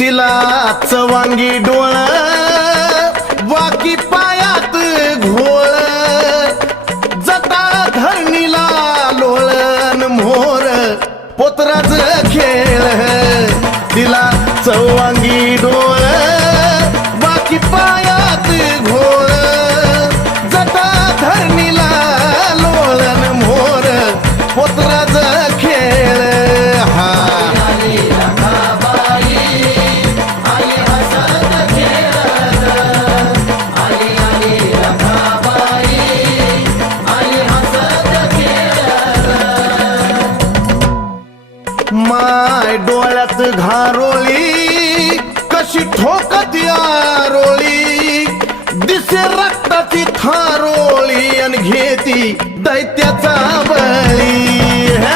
तिला चवांगी डोळ वाकी पायात घोळ जटा धरणीला लोळण मोर पोतराज खेळ तिला चवांगी डोळ वाकी पायात घोळ जटा धरणीला लोळण मोर पोतराज खेळ हा माय डोळ्यात घारोळी कशी ठोकत यारोळी दिसे रक्ताची थारोळी आणि घेती दैत्याचा बळी हे